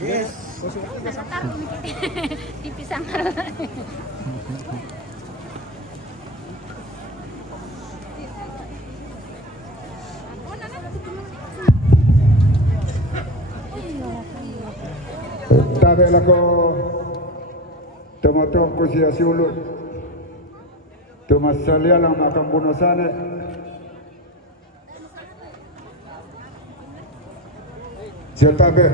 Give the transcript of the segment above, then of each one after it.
Yes. Dipisang. Tabe lako tomato ko siya siulut. Tumasalia lang makan bunusane. Siya tabe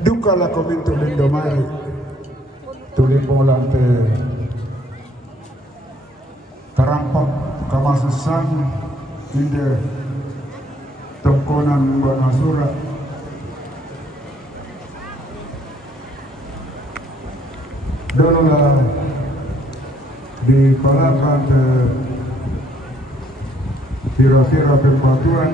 duka la kominto lindo mari. Tulimpo lang te karampak kamasusan inde tongkonan banasura. Dulu lah di Palapan Tira-tira perpatuan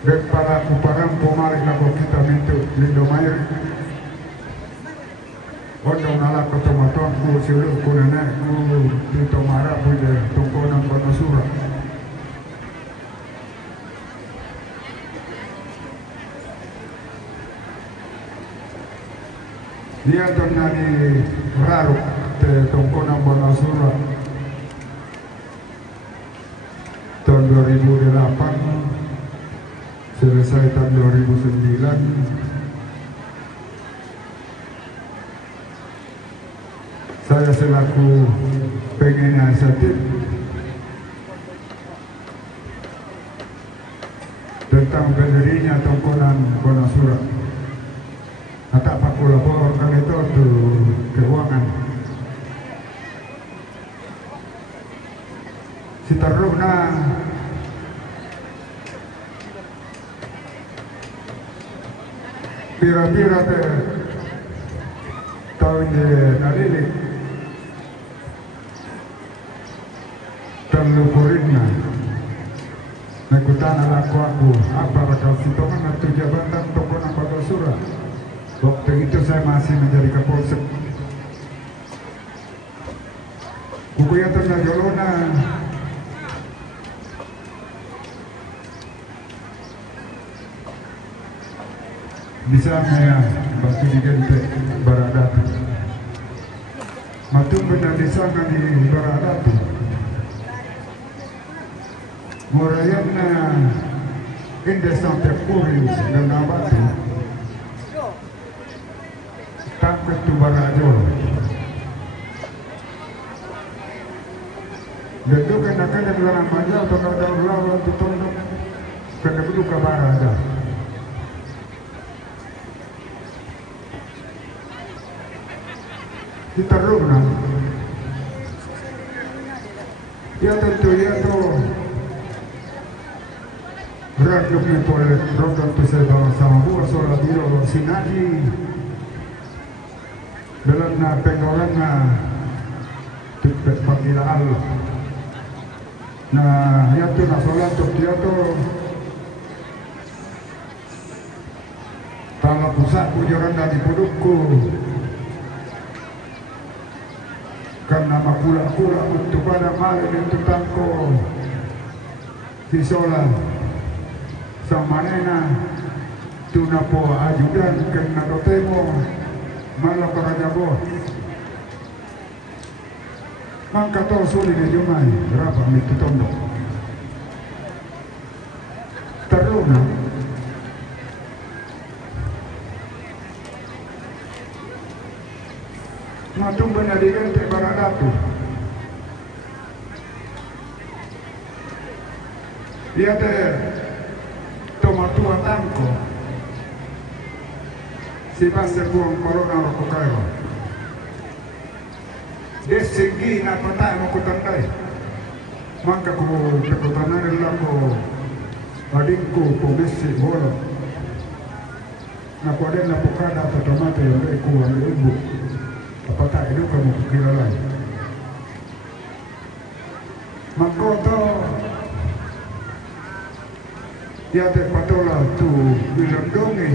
dan para kuparang pumarik na kita minto lindo mayer Ondo nala ko tomatong ko silu ko na ko dito mara po tungkonan banasura. Dia tornani raro tongkonan banasura tahun 2008 selesai tahun 2009 saya selaku pengen asatid tentang berdirinya tongkonan banasura. Atau Pak Kulabor kan itu keuangan. Si taruh na pira-pira te tahun di nalili terlupurinna naikutan alaku aku apa rakal sitongan atau jabatan tongkonan banasura. Waktu itu saya masih menjadi kapolsek. Kukuya tengah jolona. Bisa saya batu digente Baradatu. Matung benar di sana di Baradatu. Murayana indah sampai puri dan abatu. Takut tu Barajol. Dan tu kadang-kadang dalam majal atau dalam lawan tu tondok kena dulu ke Baraja. Kita rumah. Ya tentu ya tu berat lebih boleh rokan tu saya bawa sama buah soal biro sinadi. Dalam na pengoran na tupet pagila Allah na yato na solat tuk yato tala pusat pujuran dari pudukku karena makula-kula untuk pada malam itu tangko si solat sama nena tunapo ajudan kena totemo malah para jabo mangka to suli de jumai berapa mitu tondo taruna matung benadikan te Baradatu dia te tomatua tangko si passa buon corona lo cocaio desegi na patai mo kutandai mangka ko pekutanare lako adingku pomesi bola na kuaden na pokada patomate yore ku ibu apata itu kamu kira lain makoto ya te patola tu bilang dongi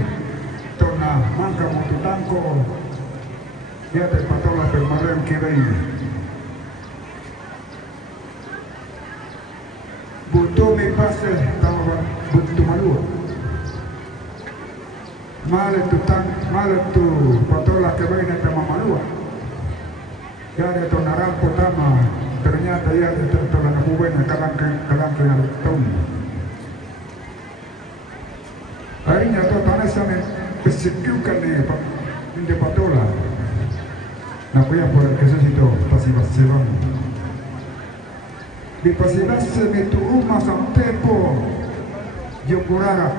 tona mangka mo tutangko Ya te patola permaren kira ini. Butuh me pase tawa butuh malu. Malet tu patola kira ini tema malu. Ya ada tu narang pertama ternyata ya itu telah nabubuin kalang yang tahun. Harinya tu tanah sana persekukan ni di patola. Nak yang boleh kisah itu pasti sebang. Di pasilas itu rumah sampai po jogurara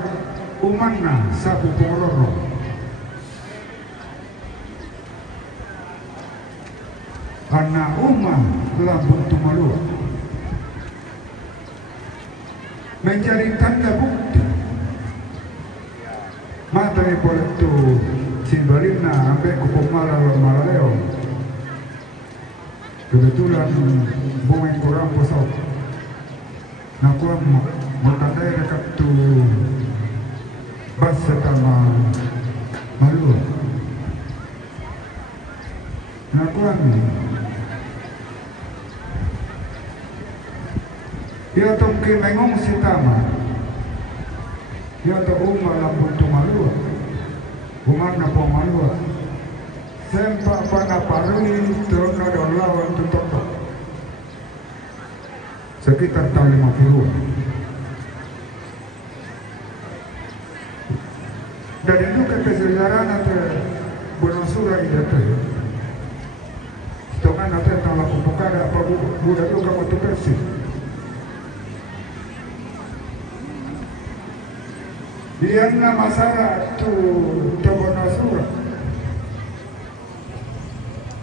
umana sabu pengororo. Karena umah lambung tumalu mencari tanda bukti. Mata ni boleh tu simbalina sampai kupuk malaleo. Kebetulan bumi kurang besar. Nakuam mengandai dekat tu bas setama malu. Nakuam ia tu mungkin mengong sitama. Ia tu umar lambung tu malu. Umar napa malu. Sempak pada paruni terus ada lawan tutup sekitar tahun 50. Dan itu kata sejarah nanti Bonasura itu tu. Setengah nanti tanah kupukara apa budak tu kamu tu bersih. Dia nama saya tu Bonasura.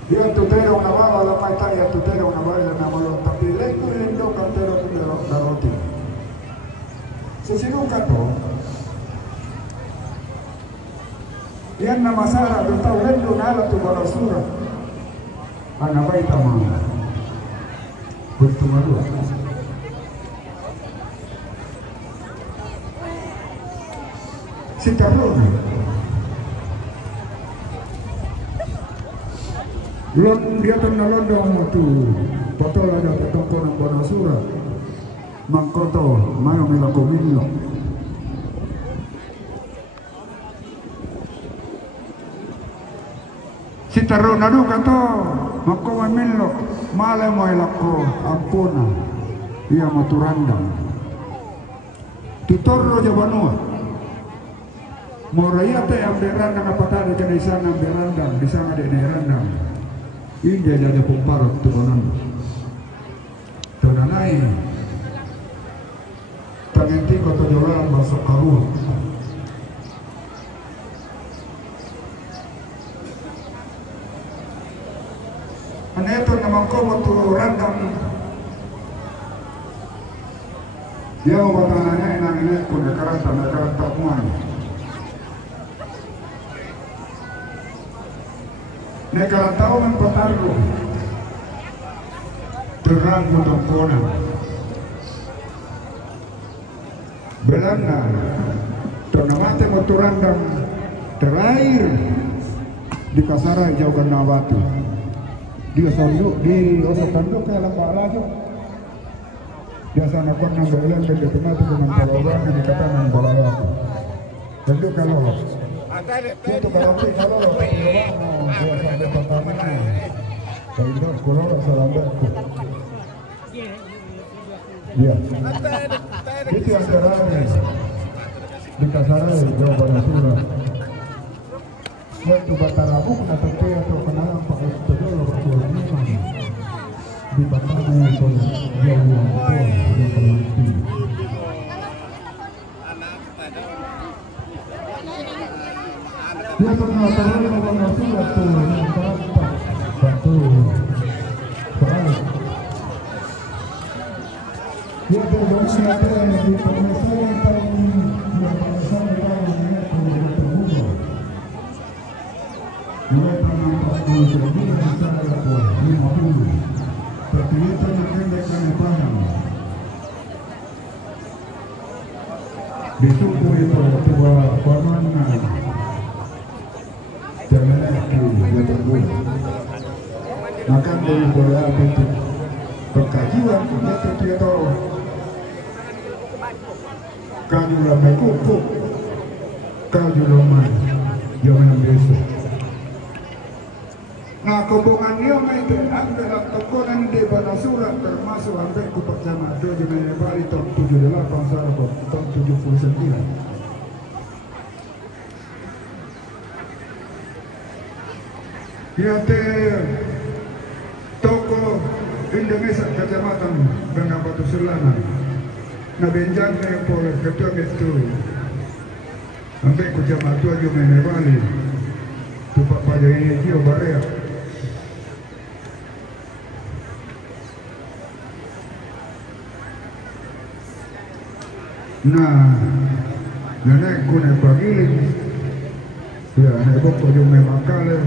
Dia tutera una bala la paitaya tutera una bala na malo tapi lendo kantero kumero daroti. Sesino kato. Dia nama Sara tentang lendo nala tu Bonasura. Ana baita ma. Bertumalu. Sitarona. Dia tu nalondong tu potol ada petongko ng Bonasura mangkoto mayo mila komillo si taro nadu kato mangko millo male mo ilako ampuna iya maturanda tutorro jabanua morayate ang beranda kapatado kena isana ang beranda disanga de neranda. Ini dia jadi pemparot turunan. Tananai tangenti kota joran masuk karun. Aneto naman ko maturan kang dia watananya inang ini kun nakarata muan. Negara tahu man patargo terang untuk kona Belanda tonamate moturandang terakhir di Kasarai jauh Ganawatu dia sonduk di osok tanduk ke alam balajo biasa nakon nang belan dan ketemu dengan balawan yang dikata nang balawan tanduk kalau itu kalau biasa ada pertama kalau sekolah salamku ya itu yang terakhir di Kasarai jauh Bonasura waktu Batarabuk atau Teo atau kenalan pakai sedolo berjual lima di Batarabuk yang jauh yang paling tinggi. Dia pernah tahu Bonasura tu batu soal. Dia berbangsa di pemasaran tahun yang pemasaran tahun ini terbuka. Mulai tahun 40 lebih besar kuat 50. Ternyata pendek dan paham. Di suku itu sebuah pemana jalan kaki yang terbuka. Makan dari bola itu perkajian itu kaju lambai kuku kaju lambai jangan besok. Nah kebungan dia itu adalah tokonan di pada surat termasuk sampai ku pertama itu jangan balik tahun 78 sarap tahun 79. Ya toko Indonesia Kecamatan Gangga Batu Selana na benjang na po ketua itu sampai kecamatan tu aja menebali tupak pada ini dia barea nah nenek kuna pagiling ya nenek pokok jom memakale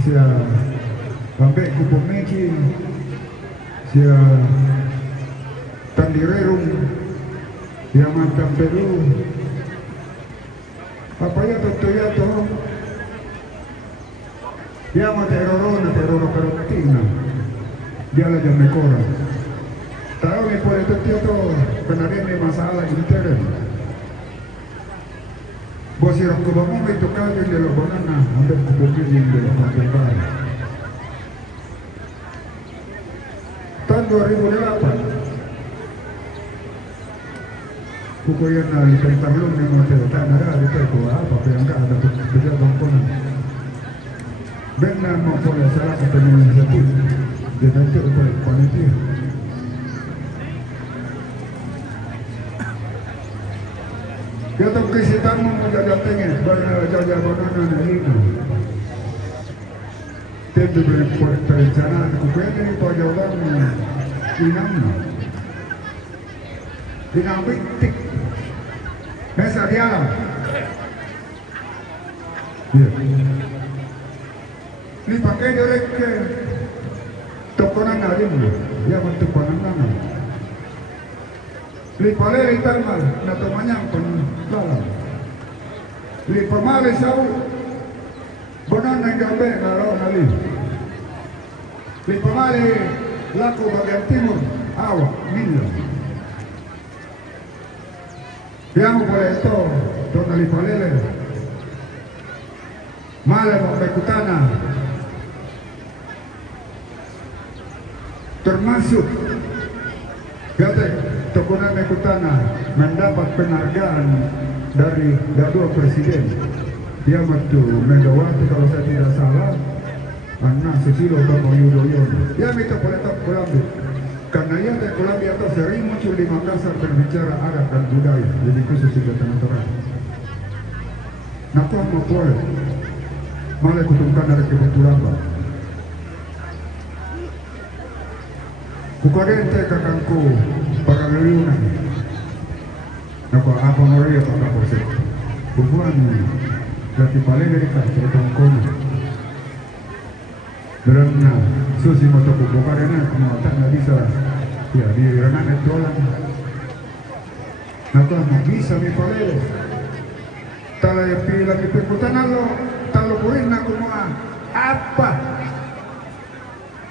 sia sampai kupu meki sia tandirerung yang mantap Peru apa ya tentunya toh ya mau teroro karantina dia lah jam mekora tahu ni por itu tuh kenarin ni masalah intern bosi orang kebangun itu kali dia lobanan nah ambil kupu yang dia pakai tahun 2008 kukuyan na isang talong ng mga tiyota na rin ito ko apa yang ka ada pejabat konon benar mau boleh salah ketemu satu dia nanti untuk panitia dia tak kisah tamu menjadi tengah berjaya banana na itu tentu berencana kukuyan ini pajawan inang bitik mesa dialam ini pakai direk ke tokonan narim dia bentuk panangan li pale li tarmal na tumanyang penlalam li pamale sau bonan na gabe ngaro nali li pamale laku bagian timur awak minyo Abbiamo questo torna li palele male Mekutana termasuk kata tokonan Mekutana mendapat penghargaan dari kedua presiden dia waktu Megawati kalau saya tidak salah Anna Susilo Bambang Yudhoyono dia minta politik Kolambia karena ia dari Kolambia atau sering muncul di Makassar berbicara Arab dan budaya lebih khusus di Tengah. Nakuan mau boleh malah kutumkan dari kebetulan Bukadente kakangku para leliunan Nakuan apa noria pak kaposek bubuan lagi paling dari kakak tongkona berana susi motor Bukadente kemauan nggak bisa ya di renang itu orang Nakuan mau bisa mi palele tala yang pilih lagi perkutan lo talo kurin aku mau apa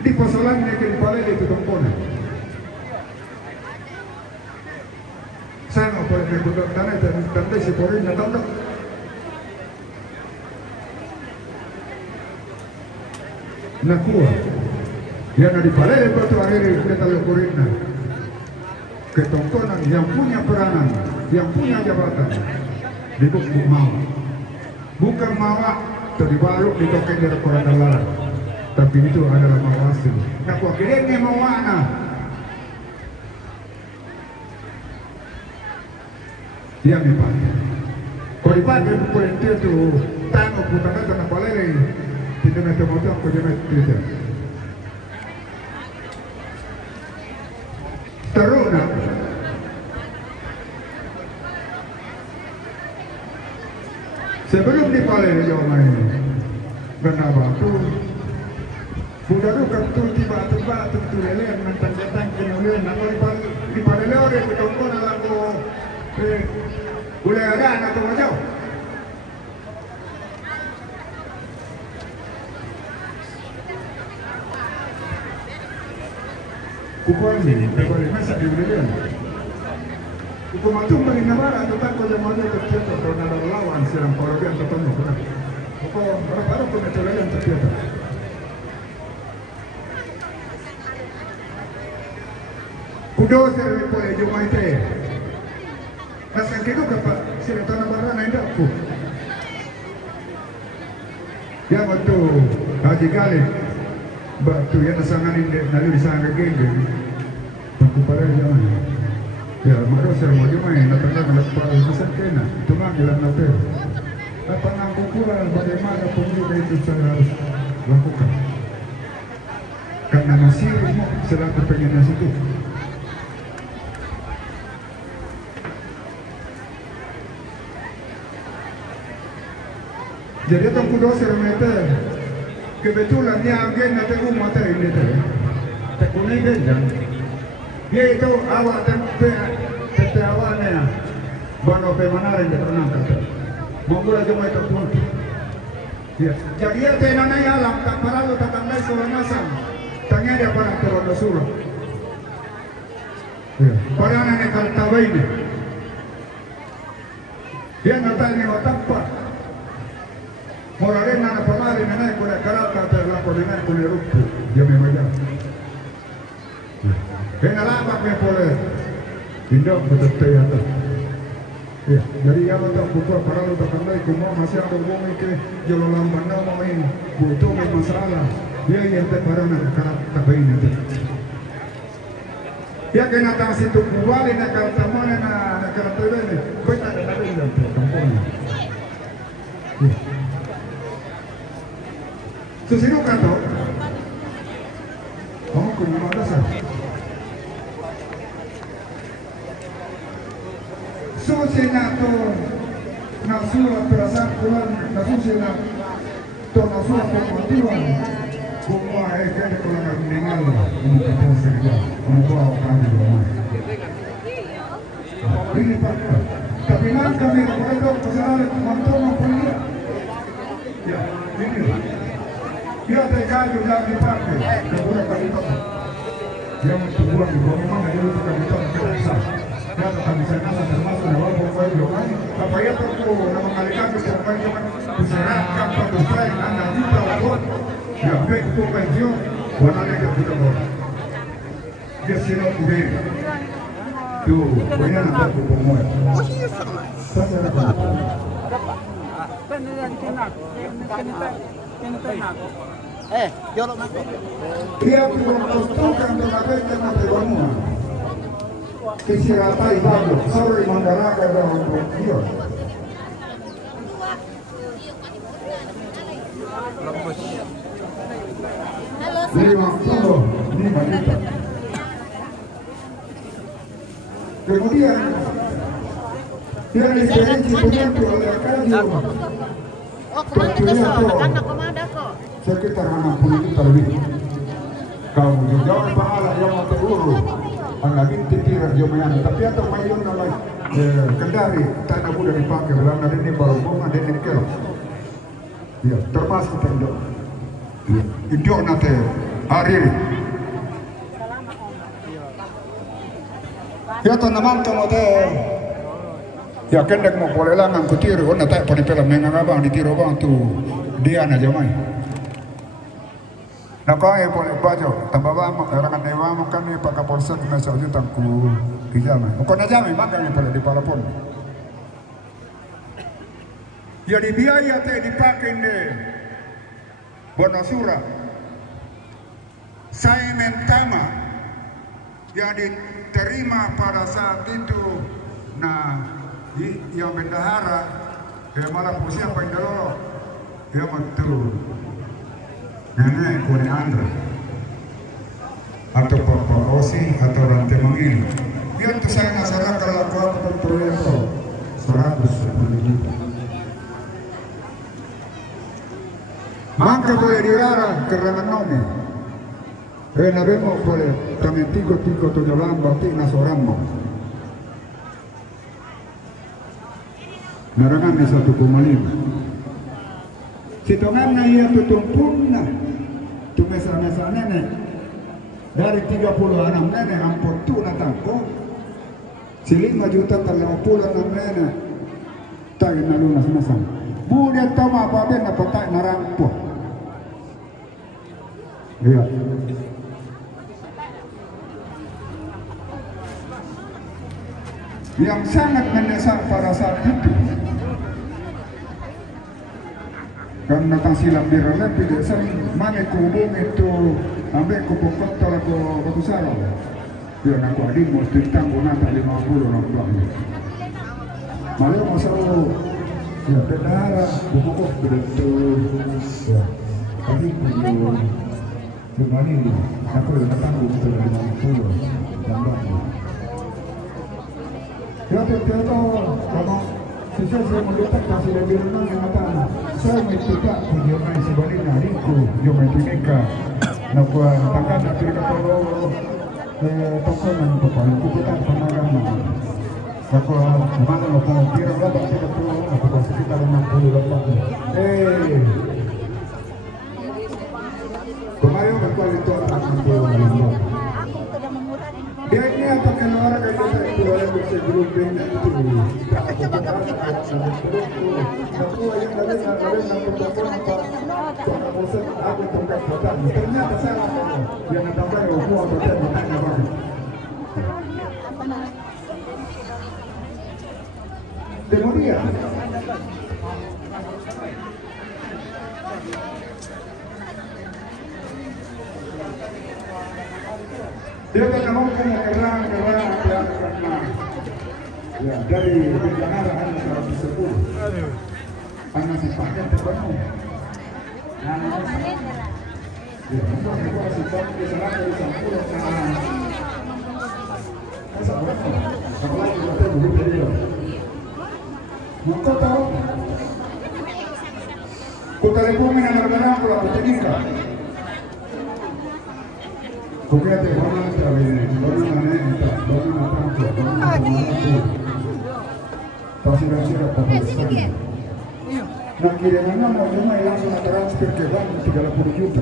di posolannya ke palele itu tongkona saya nggak boleh mengikuti tanah dan tanda si porin nggak tahu dong nakua yang ada di palele batu akhirnya kita talo kurin ketongkonan yang punya peranan yang punya jabatan dibuk mau bukan mawak terdibaluk di token dari koran dalam tapi itu adalah mawasil nah kok kira-kira mawana dia dipakai kalau dipakai kulit itu tangan putaran tanah palele kita nanti mau tahu kau jangan tidak teruna sebelum dipalai jauh ini kena batu budaru kaptul tiba-tiba tentu lelean mantan datang kenyulian namun dipalai lewat di tongkon lagu boleh ada anak tua jauh Kukwani, pekali mesa diulilia. Kukumatum bagi nabara, tutako yang mau tercipta karena ada lawan silang porobian tertentu. Kuko baru kumetolelen tercipta. Kudo sering boleh jumai teh. Nasang kiko kapa silang tanah bara na indah ku. Ya waktu haji kali, waktu yang nasangan ini nalu disangka geng. Aku pada zaman. Ya, maka saya mau jumai, natangkan lepas pesan kena, cuma bilang nanti. Apa nak ukuran bagaimana pemuda itu saya harus lakukan? Karena masih sedang kepengen nasi itu. Jadi tunggu dosa meter. Kebetulan dia agen nanti rumah tadi ini tadi. Tak kuning kan? Dia itu awak tempe awalnya. Bano pemanaran dia pernah kata. Monggo aja mau itu pun. Ya. Jadi dia tenanai alam tak paralu tak tandai seorang nasam. Tanya dia para terodo surah. Ya. Para anak kalau tahu ini. Dia natal ni otakpa. Moralena na pamari na naik kuna karata terlapo na naik kuna rupu. Dia memang. Kena labak me pole. Indok betul ya tu. Ya, jadi yang untuk buku para lu tak kandai kumau masih ada bumi ke jololam mana mau ini butuh masalah. Dia yang terparah nak karata bayi nanti. Ya kena tang situ kuali nak karata mana nak karata ini. Kita ada lagi yang kampungnya. Susino kanto. Kamu punya mana sah? Susina to nasura perasaan pulang, nasusina to nasura pemotivan. Kumwa kaya pulang meninggal, muka posa dia, muka orang di rumah. Ini pak, tapi nan kami kalau pasal mantul punya. Ya, ini. Dia terkait juga dipakai, kemudian kami tahu. Dia mencoba di bawah mana dia itu kami tahu kita dia akan bisa nasa termasuk dalam pokok doa. Apa ya perlu nama kalian bisa mencoba diserahkan pada saya anda kita lakukan. Ya baik itu pensiun, warna yang kita bawa. Dia siap kudir. Tuh, banyak nampak pokoknya. Saya nak. Jorok nako. Dia belum construkan tetapi jangan dibangun. Kesiratai bagus, sorry manggaraga dalam dia. Lima juta. Kemudian dia diferensi penyantu oleh kayu. Oh, kemana besok? Anak kemana kok? Sekitar 60 juta lebih. Kau juga pahala yang mau terurus. Anak binti kira jomayan. Tapi atau mayung nama Kendari tanah muda dipakai. Belanda ini baru bunga dan ini kero. Ya, termasuk tendok. Itu nanti hari ini. Ya teman kamu teh. Ya kendek mau boleh langang kutiru. Nanti pada film mengabang ditiru bang tu dia anak jomai. Nakai boleh bajo, tambah bang orang dewa makan ni pakai polsek mesau juta ku dijamai. Kau nak jamai makan ni pada di palapon. Jadi biaya teh dipakai ni bonusura. Saya mentama yang diterima pada saat itu, nah yang bendahara, malah siapa yang dulu, yang waktu nenek Kuni Andra atau Papa Osi atau Rantai Mangil. Biar tu saya nasaran kalau aku akan proyek 110 juta. Maka boleh dirarang kerana nomi. Nabemo boleh kami tigo tu jalan bati nasoran mo. Narangan ni 1,5. Sitongan na iya tutumpun na. Tumesa-mesa nenek. Dari 36 nenek ampun tu natangko. Si 5 juta ke 56 nenek. Tak na lunas nasang. Budak tama apa ben apa tak narampo. Iya. Yang sangat mendesak pada saat itu karena tak silap direlep tidak sering mana kubung itu ambil kubung kotor aku sarang dia nak adik mesti tanggung nata 50 nampak malah masalah ya benar buku betul ya adik itu dengan ini aku yang tanggung betul 50 nampak ya betul kalau saya melihat kasih lebih renang yang kata saya tidak punya main sebaliknya adikku dia main timika nakwa takkan nak kira kalau tokonan kepala kita pengalaman nakwa mana lo mau kira berapa kita perlu aku sekitar 60 lebih kemarin nakwa itu dia ini apa keluar dari itu orang bersebut dengan itu ternyata salah yang tambah hukum betul ditanya bang kemudian dia akan hukum kerang karena ya dari Jakarta hanya 110 hanya si paket terpenuh ya untuk si paket di sana dari 10 apalagi kita dulu dia maka tahu ku teleponin anak barang kalau aku tinggal Kukete bwana tawele, bwana nanaita, bwana natamko, bwana natamko. Pasira-sira tapasana. Na kirenana mojuma ilaso na transfer ke bank 30 juta.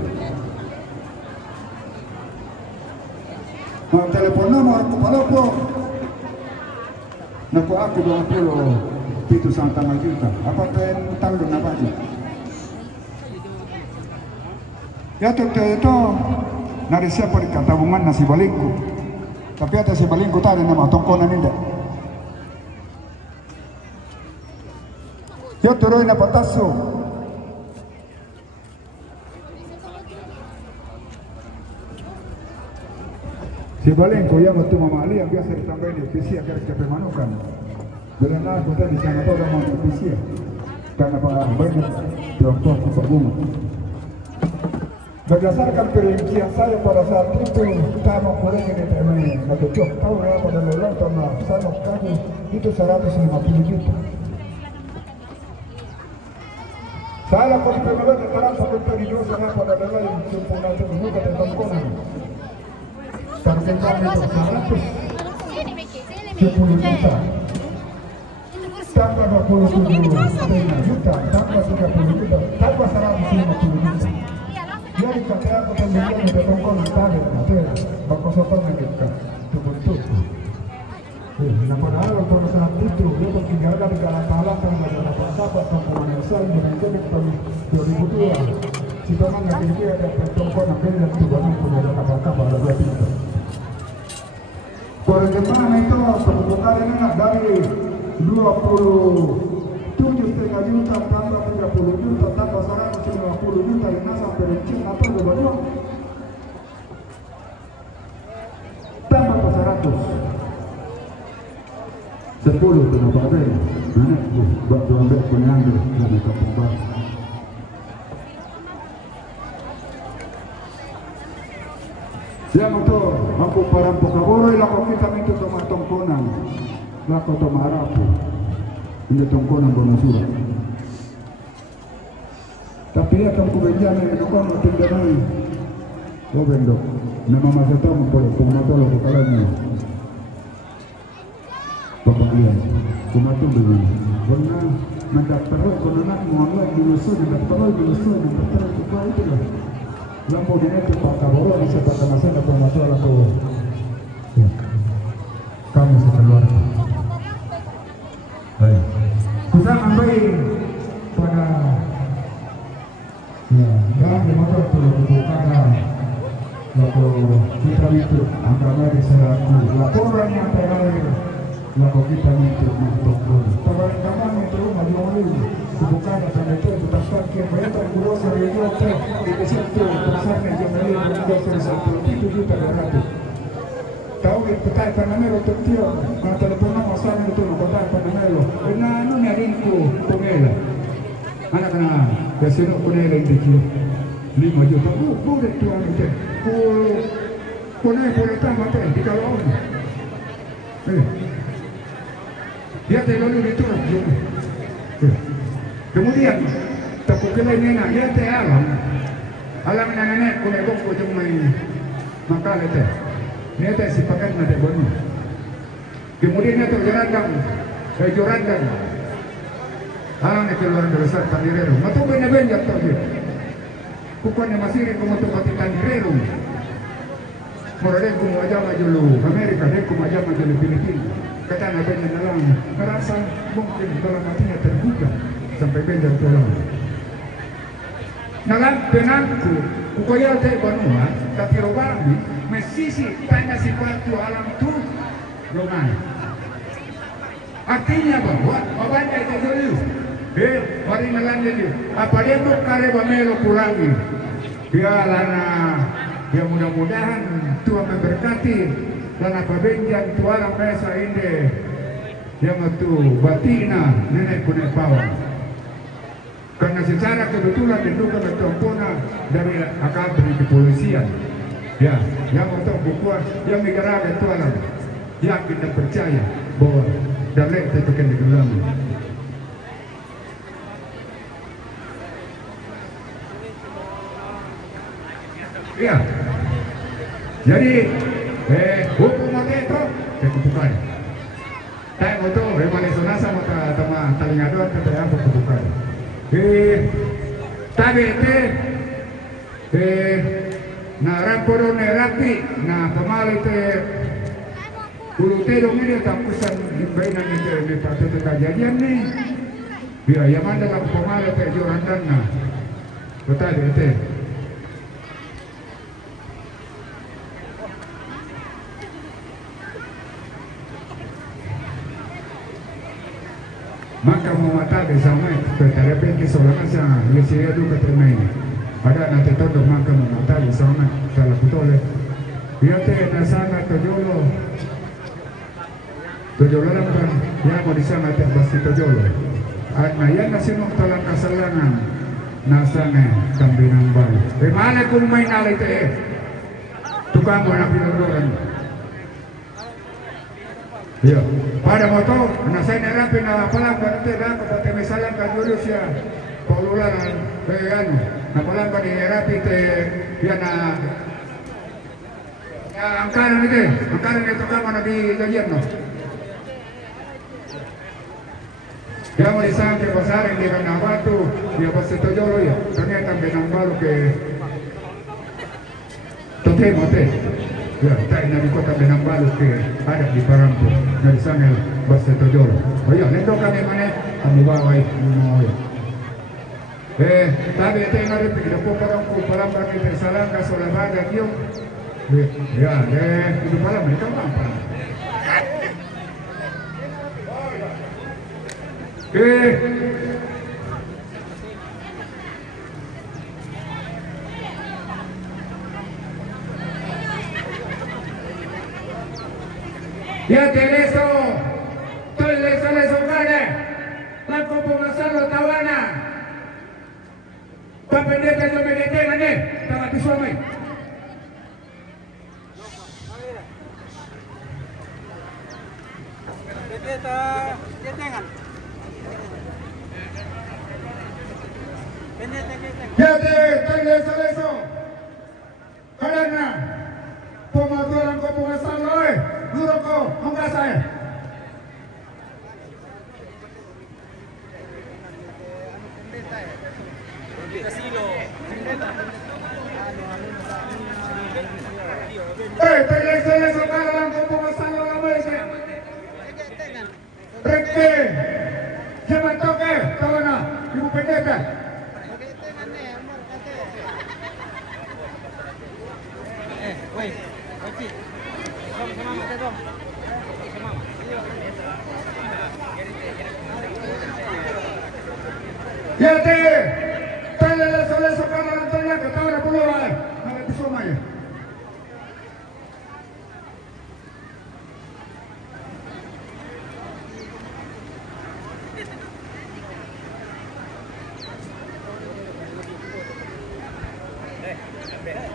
Na teleponamo ako pala po. Naku ako 27 santang juta. Apa pen tanggo na baji? Ya itu nari siapa di katabungan nasi balingku tapi ada si balingku tadi nama tongkonan indah yo turun na pataso si balingku yang waktu mamali yang biasa ditambahin di PC agar kepemanukan benar aku tadi sana tahu orang mau PC karena banyak contoh keperbungan. Berdasarkan perincian saya pada saat itu, tanah kurang ini temanya, atau cok tahu ya pada lelang tanah sana kami itu 150 juta. Saya kalau pemerintah sekarang seperti di dua sana pada lelang sempurna itu bukan tentang konan. Target kami itu 110 juta. Tambah 27 juta, tambah 30 juta, tambah 150 juta. Jadi kata aku pembelian ada tongkol tadi, ada bakal sotong mereka tubuh. Nah padahal pada saat itu dia bertinggalkan di kalangan talak yang ada dapat sahabat tongkolan yang selain dengan itu tahun 2002. Si teman yang ini ada tongkol akhirnya yang tujuan punya ada kapal ada 2 pintu. Bagaimana itu pembukaan ini dari 27,5 juta tambah 30 juta tambah 150 juta yang sampai rencana atau berapa? Tambah 100 10 kenapa ada ya? Mana? Buat ambil pengambil dari kampung baru. Dia motor, aku parang pokaboro ilako kita minto tomatongkonan, lako tomarapo, hindi tongkonan bonusura. Tapi dia akan kubenjana yang nukon matindanay. O bendok, namamasata mo po, kumatolo ko kalanya. Pagpakiyan, kumatulog. Huwag na, nagdaktaro ko na mo, ang ginuso, nagdaktaro, ko pa ito lang. lampu dinito pagkaboro sa pagkamasan na pumatuwa ko kami sa keluarga. Baik. Kusang ambay pada ya, dan di motor tu bukan lako kita itu angkama di selaku laporan yang terakhir lako kita itu untuk tawaran kaman itu maju bukan sampai itu tetapkan ke bayar guru seribu di situ besarnya jumlah yang satu itu juta ratus tahu kita panamero tetio na telepono masana itu kota panamero na ano narinku pumela anak na kasino kunela indikio 5 juta boleh tuan itu pone tama teh di kalau dia lalu itu kemudian takut kelainan dia teh alam nenek kunai bongko jumai makale teh ini teh sipakan nade bonu. Kemudian itu jorandan. Alang itu luar besar tandirero. Matu bener jatuh dia. Bukan yang masih rekomendasi mati tandirero. Morale kumu aja maju lu Amerika, dia kumu aja maju lu Filipina. Kata nabe nalang merasa mungkin dalam hatinya terbuka sampai benjar tolong. Nalang penangku, kukoya teh banua, tapi robami. Mesisi tanya si batu alam tu rumah. Artinya bahwa babanya itu dulu. Mari melanjut dia. Apa dia tu kare bamelo kurangi. Dia lana, dia mudah-mudahan Tuhan memberkati. Lana pabenjan tualang mesa ini. Dia matu batina nenek kunek pawang. Karena secara kebetulan diduga bertumpuna dari akabri kepolisian. Ya, yang untuk bukuan, yang menggerakkan Tuhan, yang kita percaya bahwa dalek itu kan digelam. Ya, jadi hukum itu kebutuhan. Saya itu memang sonasa mata teman talingado kata apa kebutuhan. Tapi na raporo na rapi na pamali te ulutero ini tapusan imbainan itu di patut kejadian nih biar yang mana dalam pamali te jorandan na betul itu maka mematakan sama terhadap kesolangan sa yesiya du katermain ada nanti todo maka mengatasi sama salah betul dia teh nasana tojolo lampan yang mau disana teh pasti tojolo nah yang nasi mau talang kasalangan nasana kambinang bali mana kung main alay teh tukang mo na pinagdoran iya pada moto nasana rapin na palang berarti dah kata misalan kan dulu siya paululan bayan napalang ba ni rapi te yan na angkaran ito kama na di gayan no ya mo isang ke pasarin di kan abatu dia pas ito jolo ya ternyata benang balu ke tote mote ya tayo na di kota benang balu ke ada di Parampo na di sana pas ito jolo o ya nendo kami mane kami baway mo ya tabi ito yung naripin, po parang kami tersalang ka sa labaga yung ya, itu pala mereka mampu ya Tereso Tereso kade Langko pumasalo tawana Papendekan yung medetengan tangan di suami detengan jadi Tereso karena pematuran ko pumasalo guru ko hanggang saya Casino. Ya te, tanya leso kanan tanya ke tahu ada pulau lah, ada di sana ya.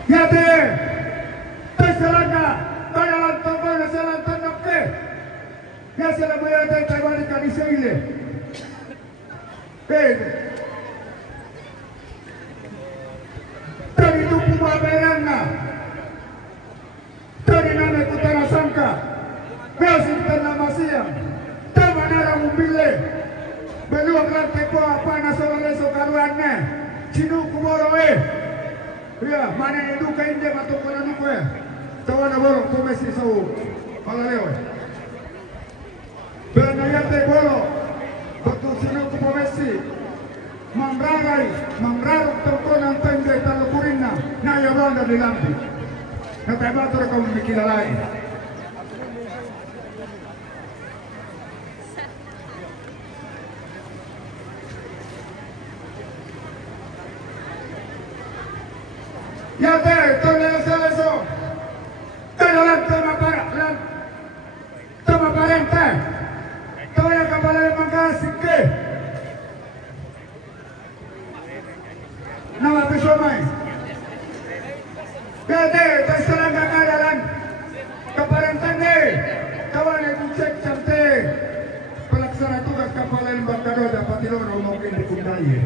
Ya te, terserangga, tanya lantai mana selantai nakte, ya sila bayar dari Taiwan di Kadisya ini. Tadi itu pumabayana, tadi nama kutara sangka, biasa kita nama siang, taman arah mobilnya, beluak lantai ko apa nasoale sokaruannya, cinu kumoroe, ya mana itu kain dia matuk kono kue, tawana borong komesi sau, malalewe, beranayate borong. Betul sino ko pomesi mamraray mamrarok toko ng tende talukurin na yaron na nilampi na tayo ba ito kung mikilalay yate ito na sa leso kaya lang tamaparente tawaya kapala yung mga sikke nama pisomay kaya terserang kakayalan kaparentane kawan itu cek cante pelaksana tugas kapal yang bakado dapat iloro mungkin dikundai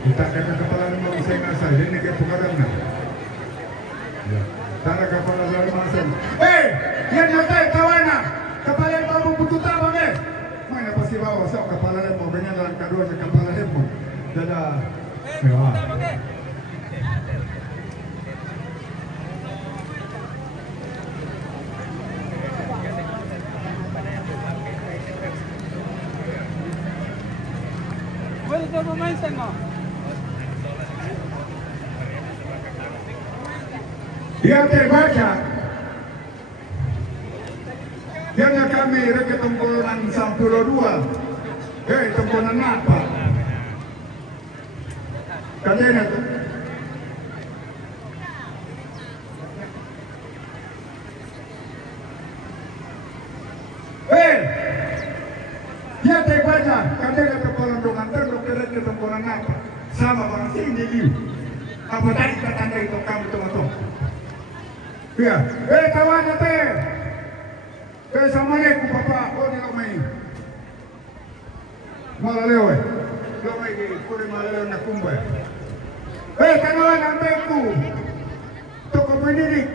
kita kena kepala lima usai nasa ini ke pengarang na tara kepala lima usai yang nyata kawana kepala lima butuh apa ke mana pasti bawa sok kepala lima banyak dalam kadua sa kepala lima dada mewah Boleh coba main tengok. Yang terbaca yang kami reke tunggulan Sampuro 2 tunggulan apa kalian itu yang terbaca kalian tunggulan dongan terus reke tunggulan apa sama orang sini liu apa tadi katanya itu kamu tunggu ya, kawan nate, sama ku papa, oh di lomai, malalewe, lomai di kuri malalewe nak kumbai. Kawan ambeku, toko pendidik,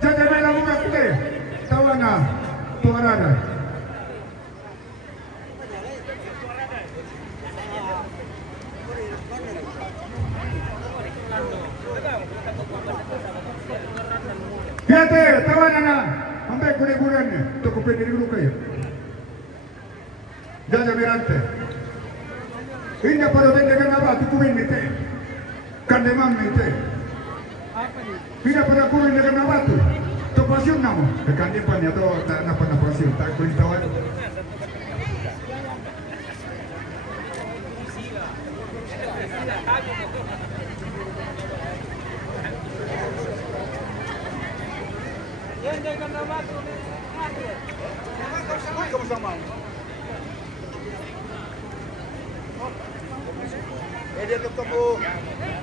jajan mela muka kita, kawan na, tuarada. Yate, tawanana, ambil kuliburannya, toko pendidik dulu kayak. Jaja berante. Ini pada dengan apa? Tukuin itu, kandemam itu. Ini pada kurin dengan apa tu? Topasiun nama. Kandepan ya tu tak napa pasiun, tak kulit tawan.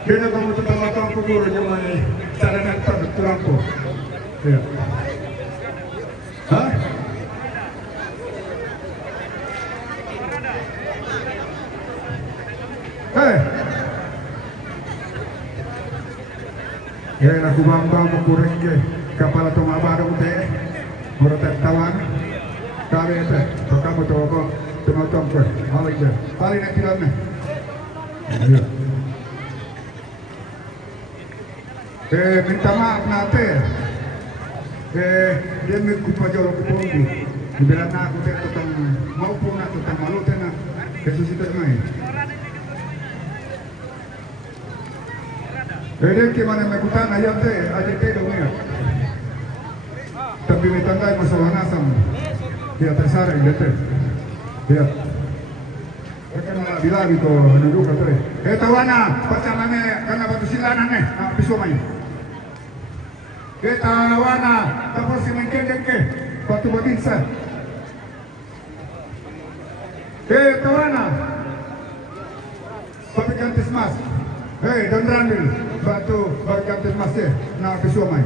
Dia kamu tetap makan kubur zaman cara nak terangko. Ya. Hah? Ya aku bambang mukuring ke kapal atau mabado teh. Morotet tawan. Kami itu, kamu tahu kok teman-teman ke, hal itu, paling nak filmnya. Minta maaf nate. Dia mengkupa jorok punggu. Bila nak aku tentang maupun nak tentang malu tena. Kesusita mai. Ede ke mana mekutana yate aje tedo mia. Tapi mitandai masalah nasam. Dia tersara indete. Dia. Akan bilang itu menunduk katanya. Tawana, baca mana karena batu silanan pisau main. Tawana, tapos si mengkendek ke batu babinsa. Tawana, papikantis mas. Dan randil batu papikantis mas na pisau main.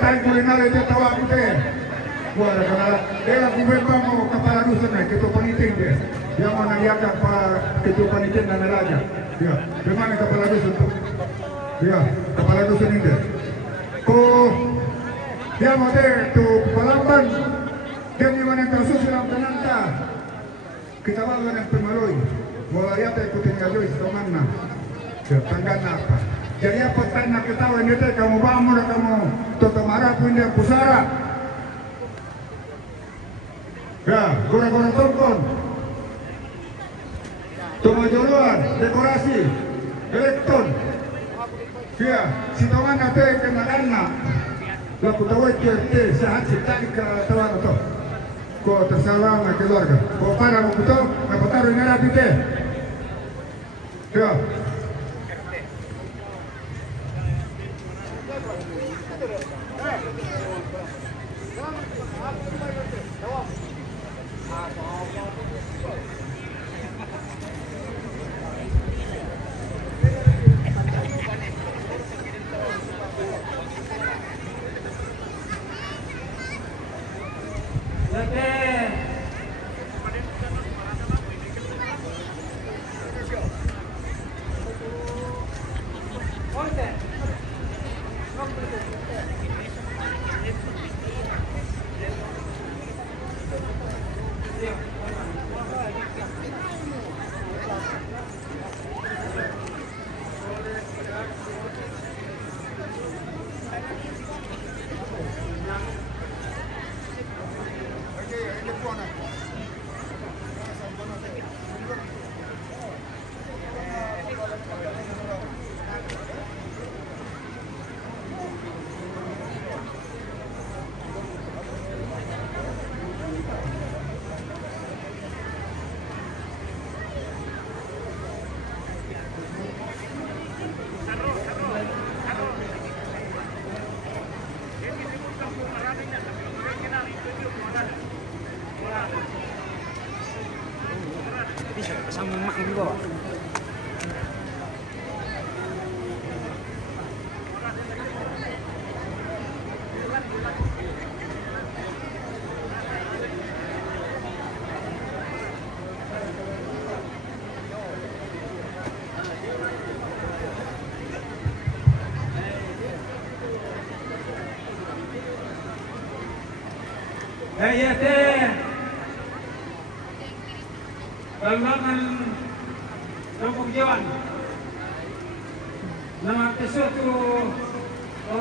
Tayo kulinari ito tawa ko tayo. Wala ka na. Gubernador mo kapaladusan na. Kito panitin de. Yang mo nangyaka pa kito panitin na nalaga. Ya. Gimana kapaladusan to? Ya. Kapaladusan hindi. Ko. Yang mo de. To palamban. Yang mo nang kasusulang kananta. Kita bawa ng pemaloy. Wala yata ikutin nga Joyce. Taman na. Tanggan na apa. Jadi apa tanya ketawa ini teh kamu bangun kamu toto marah pindah pusara. Ya, gora-gora tongkon. Tomajoluan, dekorasi, elektron. Ya, si taman nate kenalana. Laku tahu itu sehat sekali ke tawan itu. Kau tersalah nak keluarga. Kau para mau betul, nak taruh ini rapi teh. Ya. Sama makin juga. Ya teh. Balbangan ng pagyawan na magkasuto o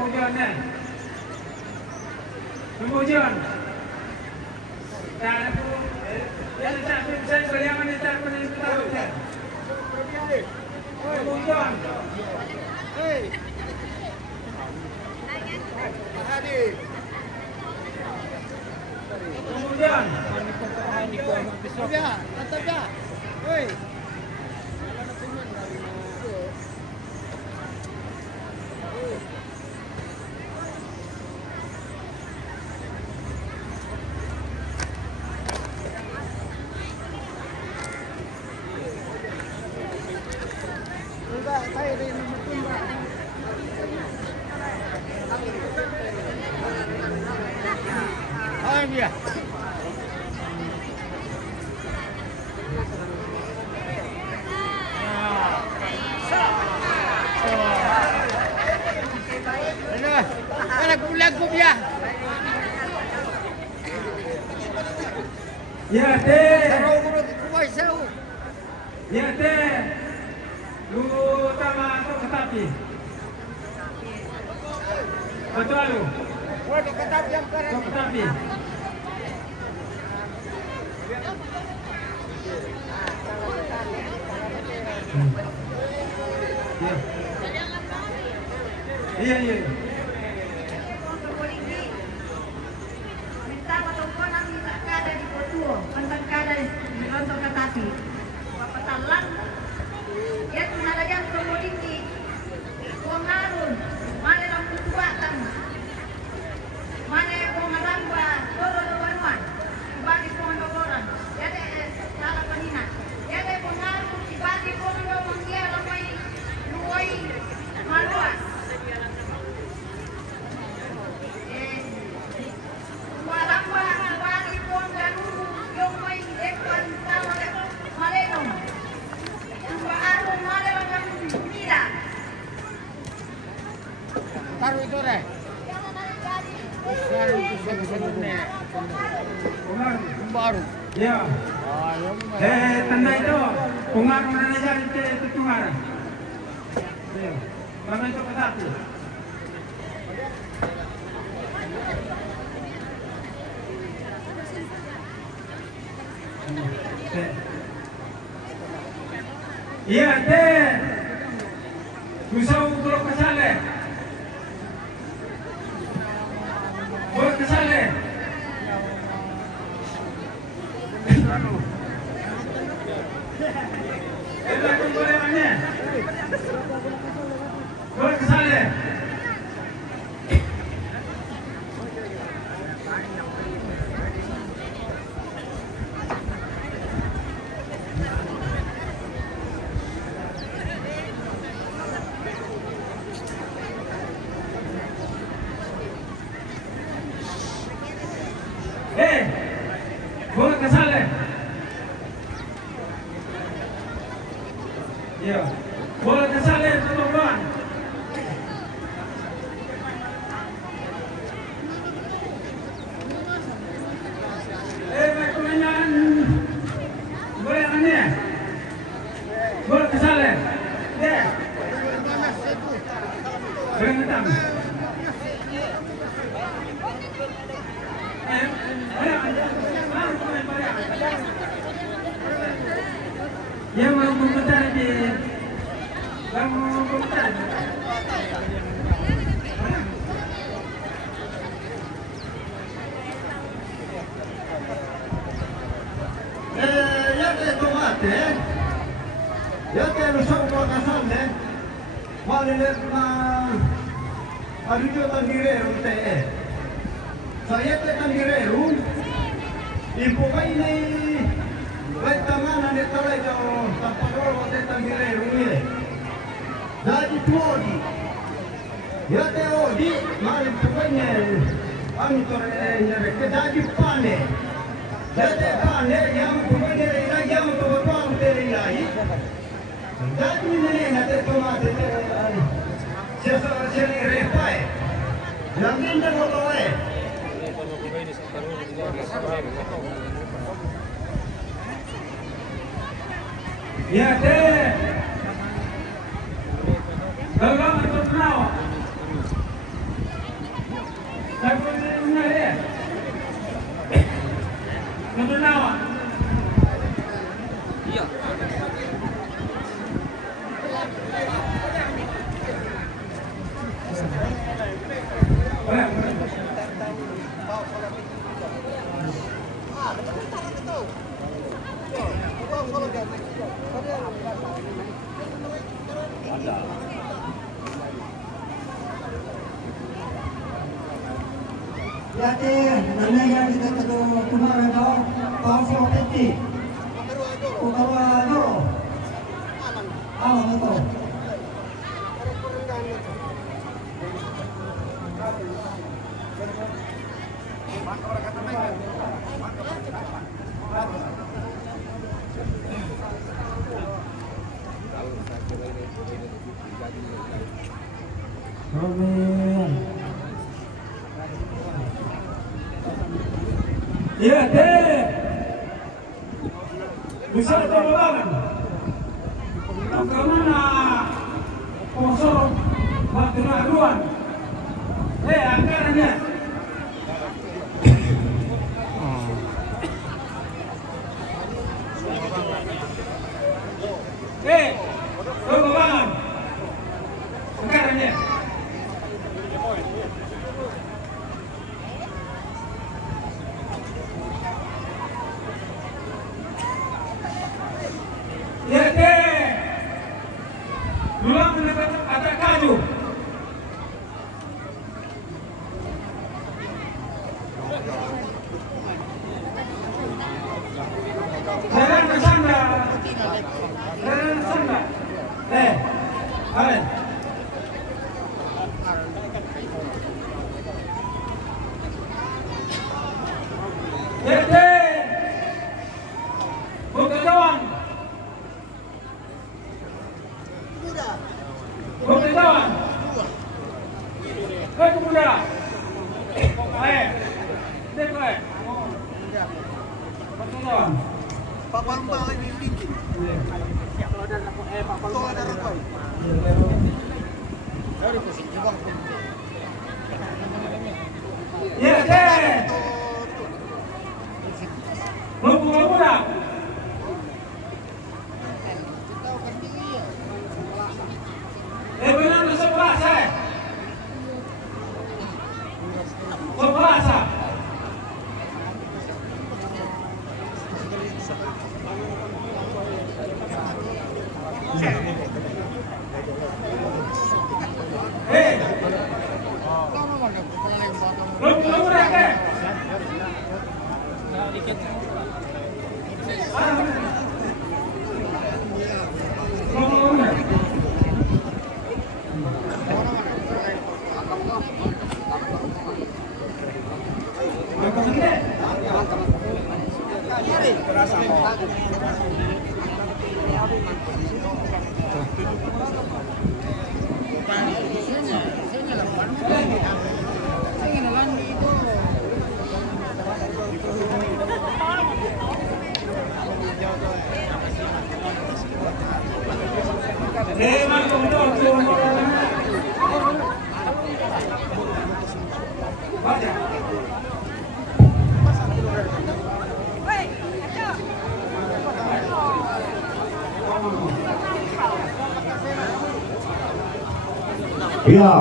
pagyawan na ng pagyawan dahil po yan ang sabi sa kaliyaman ng sabi na yung tawag niya ng pagyawan kemudian ya, tetap ya. Woi. Enggak, saya di Tumba. Oh iya. Lagu dia. Ya teh. Ya teh. Lu utama atau ketapi. Tapi. Iya. Minta patungkonan minta kada di Potuo, pantan kada di Rontok Katapi. Papatalan, ya tu nalayan komoditi, kuangarun, mana lang kutuatan, mana kung maramba, todo luan-luan, ibagi kung nogoran, ya de salah panina, ya de kuangarun, ibagi kung nogoran, dia lamay luoy malua. Taruh itu deh. Baru. Ya. Tanda itu pengaruh mana saja itu tungaran. Mana itu ketatu. Iya deh. Busau belum kesale. Belum kesale. Belum kesale. Boleh kesale. Ya, boleh kesale teman-teman. Pertanyaan boleh aneh. Boleh kesale. Deh. Berentang. Yang mau komentar di yang mau komentar ya que tomate ya que lo saco a casarle vale na arriba tandirero te saya te tandirero impokai ni baik tangan ane talai jauh tampakoro te tandirero ni jadi tuodi ya te odi mari pokoknya anu torenya ke jadi pane jadi pane yang pokoknya yang betul dari lain jadi ni nate tomate te siapa sini repai yang ini boleh ya deh dalam atau kenal saya punya deh kenal iya Jadi, nananya kita tahu kemarin tahu pasal peti, ukawa betul. Amin. Iya deh, bisa terbang. Karena sponsor waktu aduan, anggarannya Jalan ke sana. Jalan ke sana. Ayo. Yete. Buka jawan. Buka jawan. Ayo muda. Ayo. Dek ayo. Buka jawan. Pak Bambang ini dikit. Kalau ada Pak Bambang ada rokok. Dari pusing juga. Yete. Buka muda. Benar tu sebelah saya. Sebelah saya. Belum ke? Iya.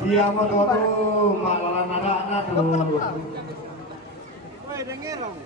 Iya mau tuh malalan anak tuh. Woi, dengerong.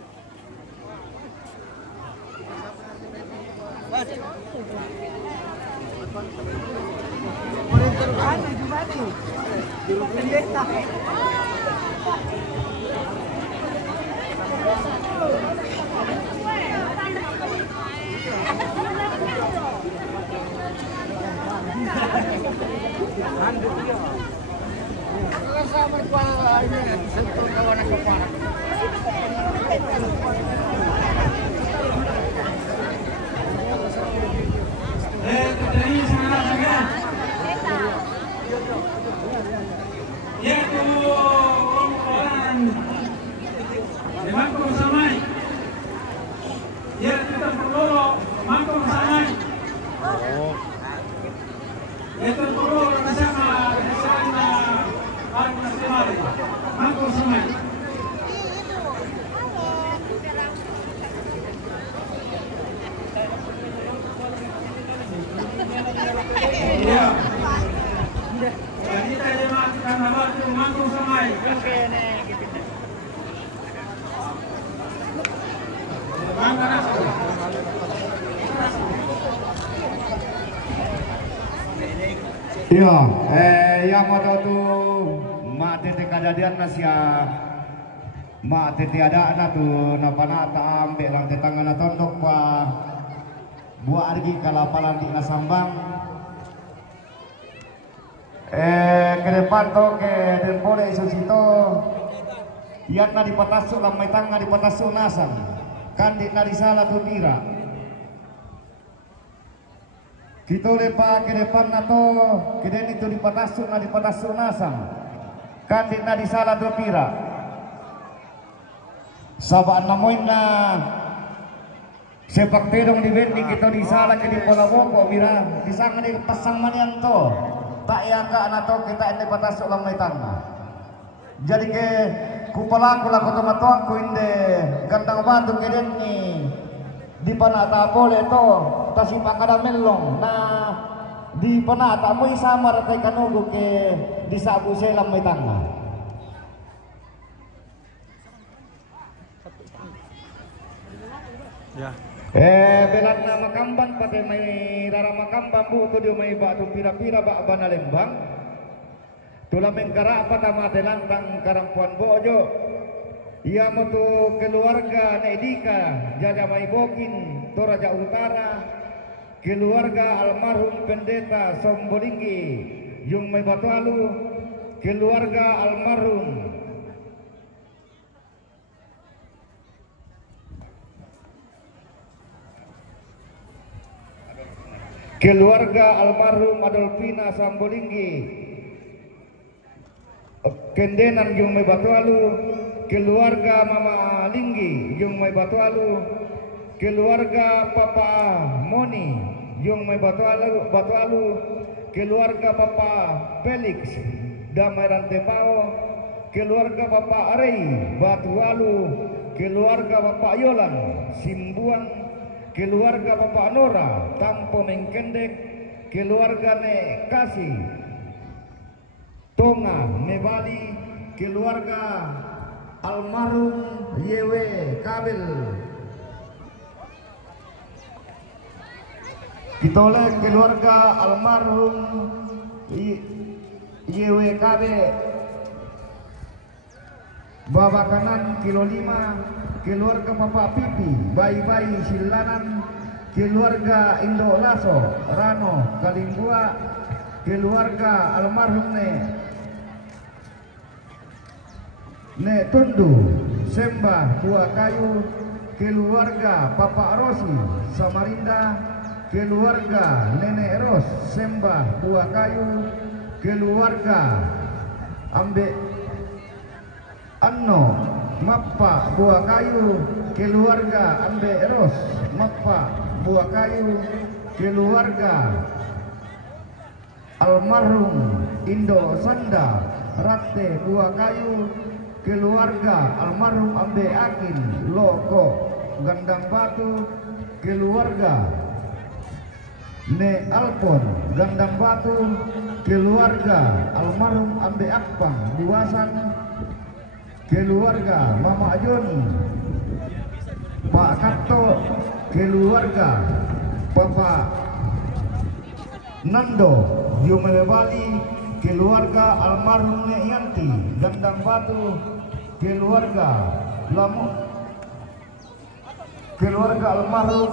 Iya, yang mau tuh mak tete kadadian nasya, mak tete ada anak tuh napa nata ambil lang tetangga na tondok pa, buat argi kalapalan di nasambang. Ke depan tuh ke dempole susito, yan na dipatasuk lang may tanga dipatasuk nasang, kan di narisala tuh pira. Kita lepa ke depan nato, kiden itu dipatasuk nasang, kan di na disala tuh pira. Sabaan namoy na sepak terong di bending kita disala ke di pola boko mira disanga di pasang manian to. Tak yang ka nato kita ini patasuk lang may tanga. Jadi ke kupala ko lang ko tomatuang ko inde gandang batu keden ni di panata pole to tasipa kada melong na di panata mo isama ratay kanugo ke di sabu selam may tanga. Ya. Belat na makamban pati may rara makamban buto di may batu pira-pira ba banalembang. Tulang mengkara apa tama telantang karampuan bojo. Ia motu keluarga Nedika Jaja Maibokin Toraja Utara, keluarga almarhum pendeta Sombolinggi Yung Mai Batualu, keluarga almarhum Adolfina Sambolinggi Kendenan Yung Mai Batualu, keluarga Mama Linggi Yung Mai Batualu, keluarga Papa Moni Yung Mai Batualu, keluarga Papa Felix Damai Rantepao, keluarga Papa Arei Batualu, keluarga Papa Yolan Simbuan, keluarga Papa Nora Tampo Mengkendek, keluarga Ne Kasih Tonga Nebali, keluarga almarhum Yewe Kabel, kita oleh keluarga almarhum Yewe Kabel Baba Kanan Kilo 5, keluarga Papa Pipi Bayi-bayi Silanan, keluarga Indo Laso Rano Kalimbua, keluarga almarhum Ne Tundu Sembah Buah Kayu, keluarga Papa Rosi Samarinda, keluarga Nenek Ros Sembah Buah Kayu, keluarga Ambe Anno Mappa Buah Kayu, keluarga Ambe Ros Mappa Buah Kayu, keluarga almarhum Indo Sanda Rate Buah Kayu, keluarga almarhum Ambe Akin Loko Gandang Batu, keluarga Ne Alpon Gandang Batu, keluarga almarhum Ambe Akpang Buasan, keluarga Mama Joni Pak Kapto, keluarga Papa Nando Yume Bali, keluarga almarhum Ne Yanti Gandang Batu, keluarga keluarga almarhum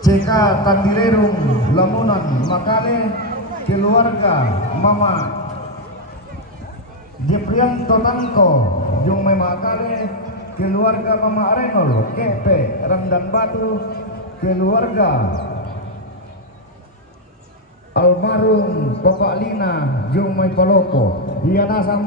CK Tandirerung Lamunan Makale, keluarga Mama Jeprian Totanko Yung Mai Makale, keluarga Mama Renol Kepe Ramdan Batu, keluarga almarhum Bapak Lina Yung Mai Palopo, Iyana sang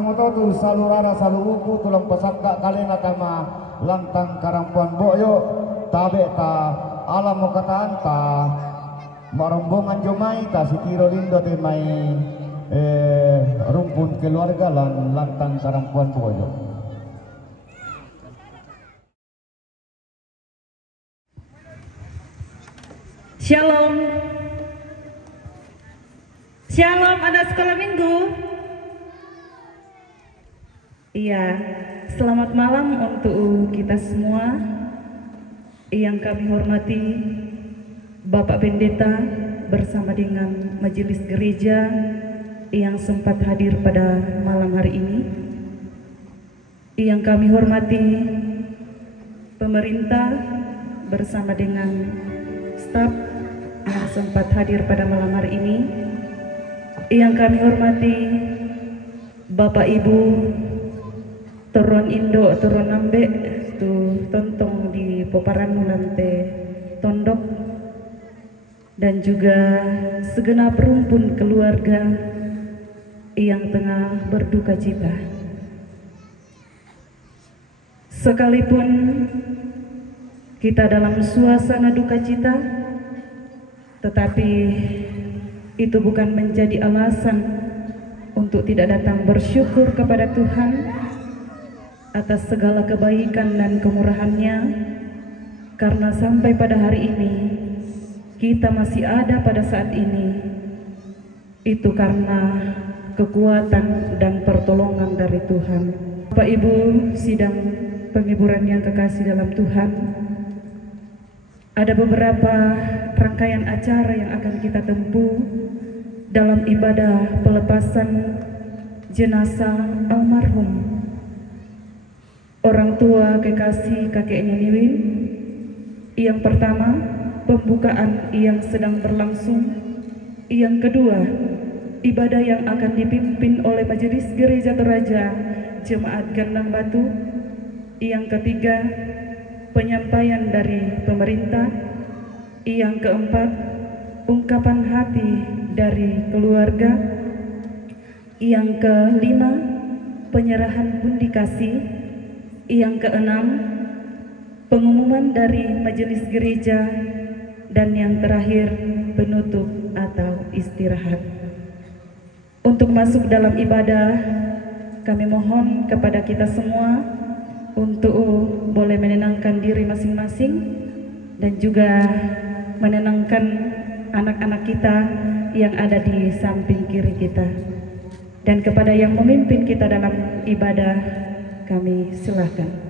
moto tu salurara saluuku tulang pasaka kalena tama lantang karampuan boyo tabe ta alam mo kataan ta marombongan jomai ta sikiro lindo te mai rumpun keluarga lan lantang karampuan boyo. Shalom. Shalom anak sekolah minggu. Iya, selamat malam untuk kita semua yang kami hormati Bapak Pendeta bersama dengan majelis gereja yang sempat hadir pada malam hari ini. Yang kami hormati pemerintah bersama dengan staf yang sempat hadir pada malam hari ini. Yang kami hormati Bapak Ibu Turun Indo Turun Nambe tu tontong di Poparan Mulante Tondok, dan juga segenap rumpun keluarga yang tengah berduka cita. Sekalipun kita dalam suasana duka cita, tetapi itu bukan menjadi alasan untuk tidak datang bersyukur kepada Tuhan atas segala kebaikan dan kemurahan-Nya, karena sampai pada hari ini kita masih ada pada saat ini, itu karena kekuatan dan pertolongan dari Tuhan. Bapak Ibu sidang penghiburan yang kekasih dalam Tuhan, ada beberapa rangkaian acara yang akan kita tempuh dalam ibadah pelepasan jenazah almarhum orang tua kekasih kakeknya Niwin. Yang pertama, pembukaan yang sedang berlangsung. Yang kedua, ibadah yang akan dipimpin oleh Majelis Gereja Toraja Jemaat Gandang Batu. Yang ketiga, penyampaian dari pemerintah. Yang keempat, ungkapan hati dari keluarga. Yang kelima, penyerahan pundi kasih. Yang keenam, pengumuman dari majelis gereja. Dan yang terakhir, penutup atau istirahat. Untuk masuk dalam ibadah, kami mohon kepada kita semua untuk boleh menenangkan diri masing-masing dan juga menenangkan anak-anak kita yang ada di samping kiri kita. Dan kepada yang memimpin kita dalam ibadah, kami silakan.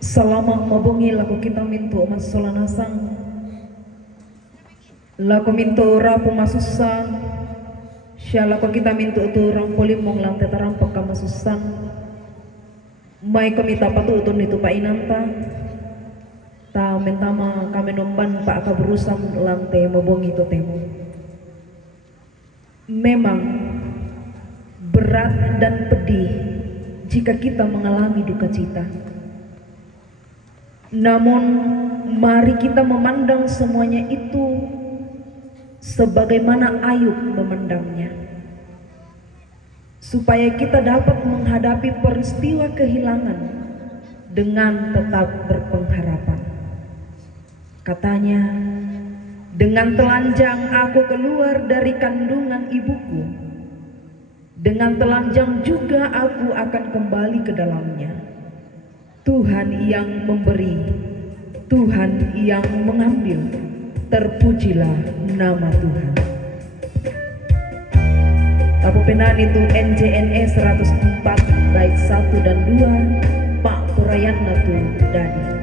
Selama mabungi laku kita mintu mas solanasang, laku mintu rapu masusang, sya laku kita mintu tu rampolimong lantai terampok kama susang, mai kami tapatu utun itu pa inanta, ta mentama kami nomban pa aka berusam lantai mabungi itu temu. Memang berat dan pedih jika kita mengalami duka cita. Namun mari kita memandang semuanya itu sebagaimana Ayub memandangnya, supaya kita dapat menghadapi peristiwa kehilangan dengan tetap berpengharapan. Katanya, dengan telanjang aku keluar dari kandungan ibuku, dengan telanjang juga aku akan kembali ke dalamnya. Tuhan yang memberi, Tuhan yang mengambil, terpujilah nama Tuhan. Tapu penan itu NJNE 104 bait 1 dan 2 Pak Purayana tu Dadi.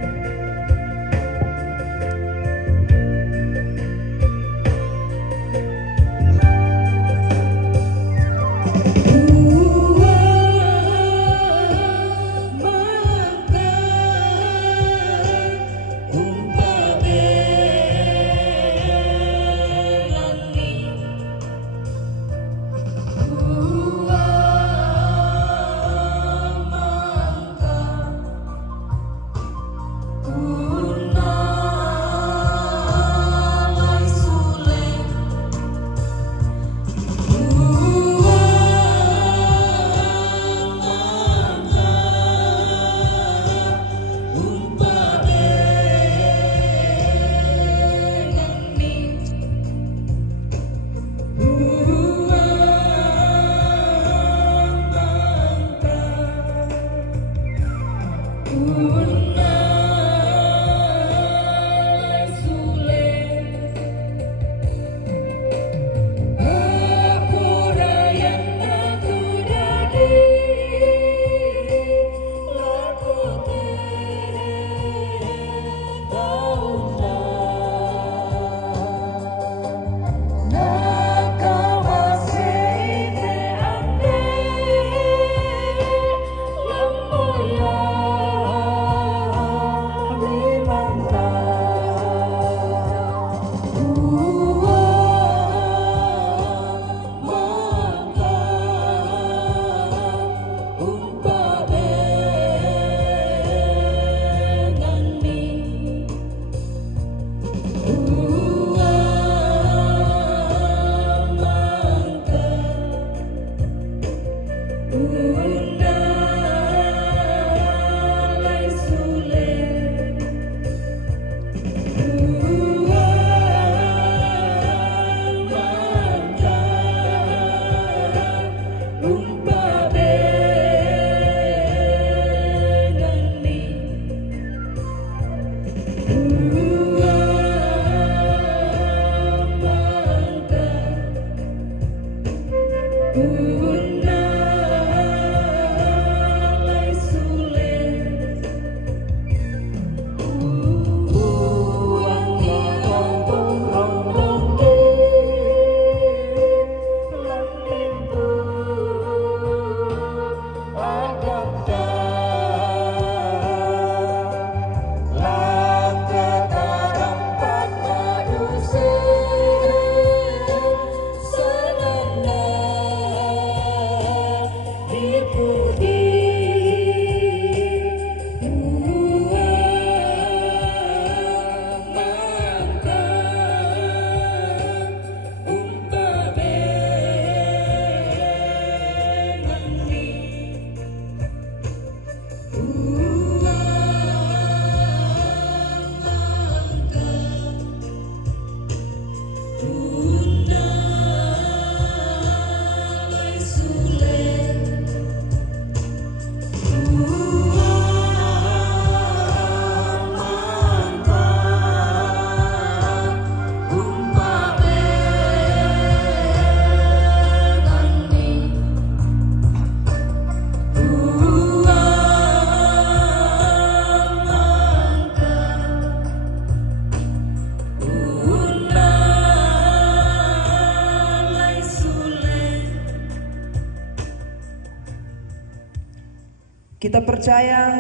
Kita percaya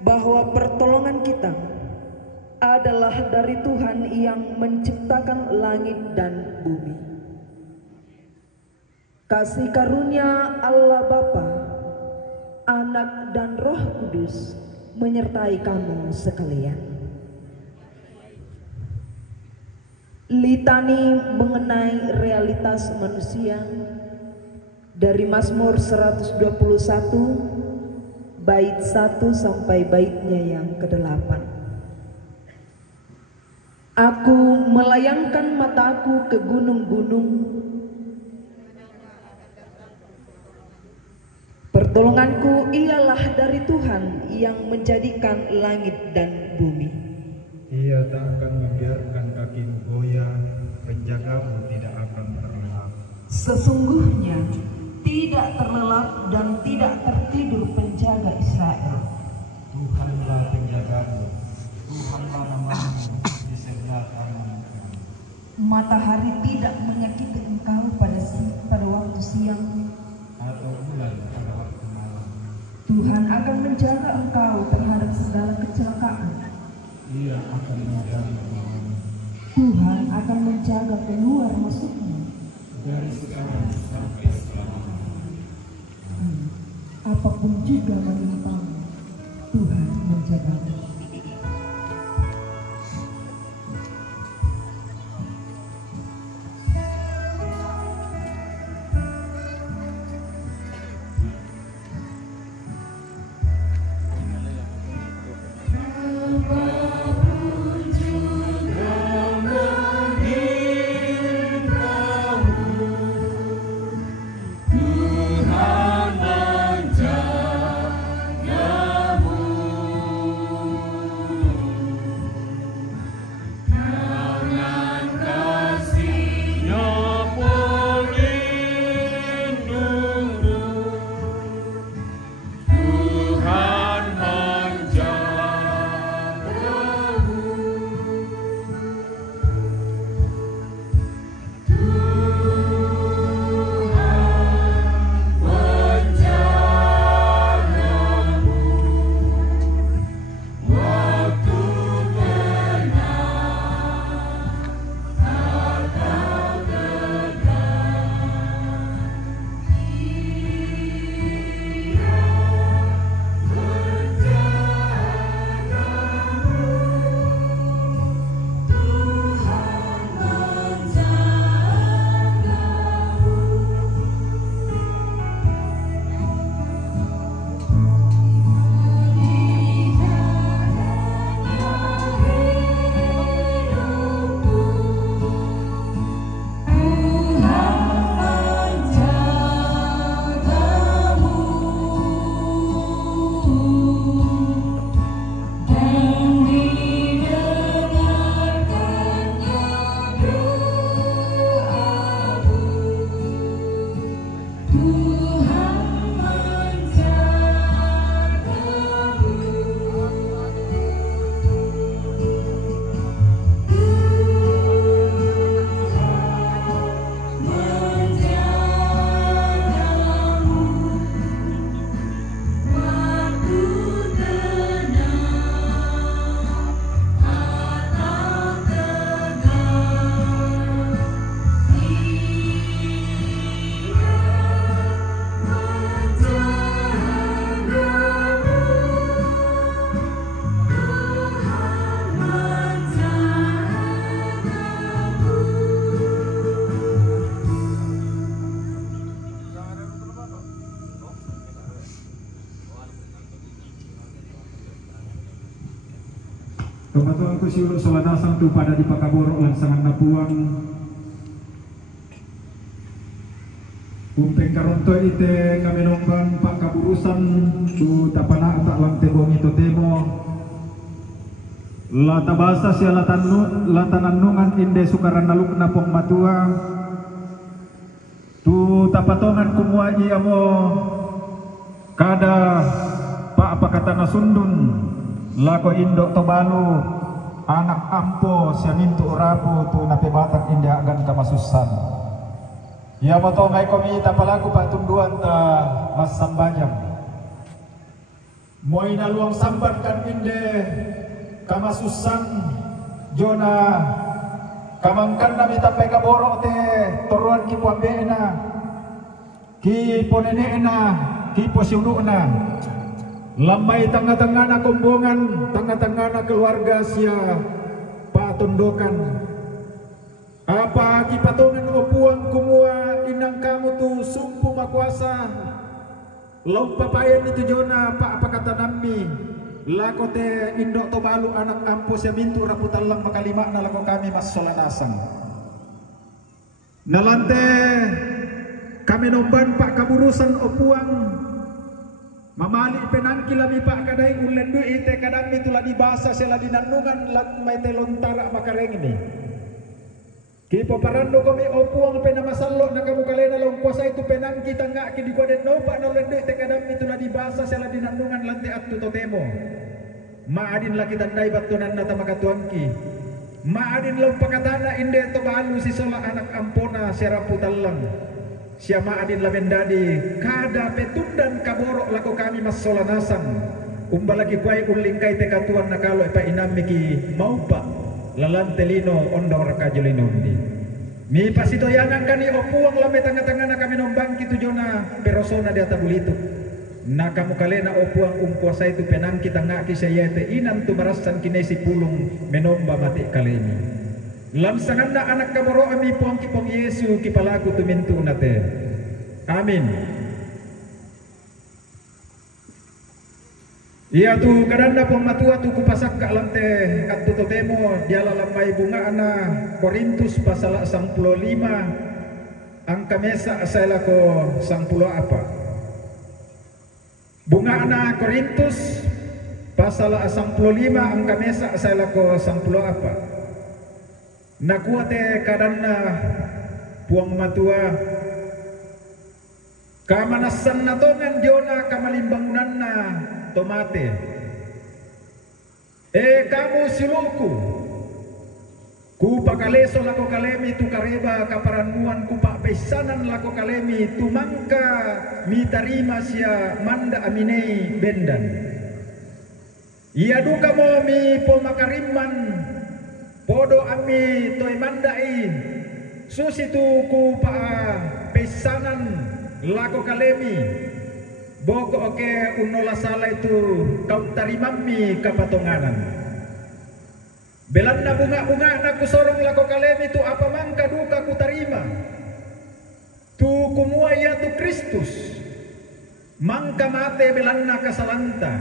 bahwa pertolongan kita adalah dari Tuhan yang menciptakan langit dan bumi. Kasih karunia Allah Bapa, Anak dan Roh Kudus menyertai kamu sekalian. Litani mengenai realitas manusia dari Mazmur 121 bait 1 sampai baitnya yang ke-8. Aku melayangkan mataku ke gunung-gunung, pertolonganku ialah dari Tuhan yang menjadikan langit dan bumi. Ia tak akan membiarkan kakimu goyah, penjagamu tidak akan terlelap. Sesungguhnya tidak terlelap dan tidak tertidur penjaga Israel. Tuhanlah penjagamu, Tuhanlah namamu di sebelah kananmu. Matahari tidak menyakiti engkau pada waktu siang, Atau bulan pada waktu malam. Tuhan akan menjaga engkau terhadap segala kecelakaan. Ia akan menjaga kamu Tuhan akan menjaga keluar masukmu dari sekarang sampai selamanya. Apapun juga menimpamu, Tuhan menjagamu. Pematuan kusiul sawadasang tu pada di Pakaboro lansangan napuang Umpeng karonto ite kami nomban Pak Kaburusan tu tapana tak lang tebong ito temo lata basa siya latananungan inde sukaran naluk na pong matua tu tapatongan kumua iya mo kada pa apakata nasundun lako indo tobalu anak ampo siya mintu urapo tu napebatan inde agan kamasusan. Ya moto ngai komi tapalaku Pak Tunduan ta Mas Sambajang. Moi na luang sambat kan inde kamasusan jona kamangkan na mitapai kaboro te toruan ki puambena ki ponenena ki posiununa lamai tengah-tengah na kumbungan tengah-tengah na keluarga sia patundokan apa ki patungan opuang kumua inang kamu tu sumpu makuasa lau papayan itu jona pa apa kata nami lakote indok tobalu anak ampus ya mintu raputallang makalima na lako kami mas solanasang nalante kami nomban pak kaburusan opuang mamali penangki lami pak kadai ulen du ite kadang itulah dibasa sela dinandungan lat mai telontara makareng ini kipo parando kami opuang pena masallo na kamu kalena long kuasa itu penang kita ngak ki di koden no pak no lende te kadam itu na dibasa sela dinandungan lantai atu totemo maadin la kita ndai batunan na tamakatuangki maadin long pakatana inde to balu si sola anak ampona serapu tallang sia maadin la bendadi kada petundan kaboro lako kami mas solanasan umbalagi kuai uling kai te katuan na kalo pa inamiki maupa lalante lino ondo rakajulinondi mi pasito yanang kani opuang lame tengah-tengah na kami nombang kitu jona perosona di atabulitu na kamu kalena opuang kuasa itu penang kita ngaki sayete inan tu marasan kinesi pulung menomba mati kaleni lamsangan na anak kaboro ami puang kipong Yesu kipalaku tumintu nate amin. Iya tu kadanda pong matua tu kupasak ka lante kanto totemo diala lamay bunga na Korintus pasal 15 angka mesa asala ko 10 apa bunga na Korintus pasal 15 angka mesa asala ko 10 apa nakuate kadanda puang matua kamanasan na tongan diona kamalimbangunan na tomate kamu siluku ku pakaleso lako kalemi tu kareba kaparanuan ku pak pesanan lako kalemi tu mangka mi tarima sia manda aminei bendan iya duka mo mi pomakariman podo ami toy mandai susi tu ku pa pesanan lako kalemi boko oke unola sala itu kau tarimami kapatonganan belan na bunga-bunga na kusorong lako kalem itu apa mangka duka ku tarima tu kumua ya tu Kristus mangka mate belan na kasalanta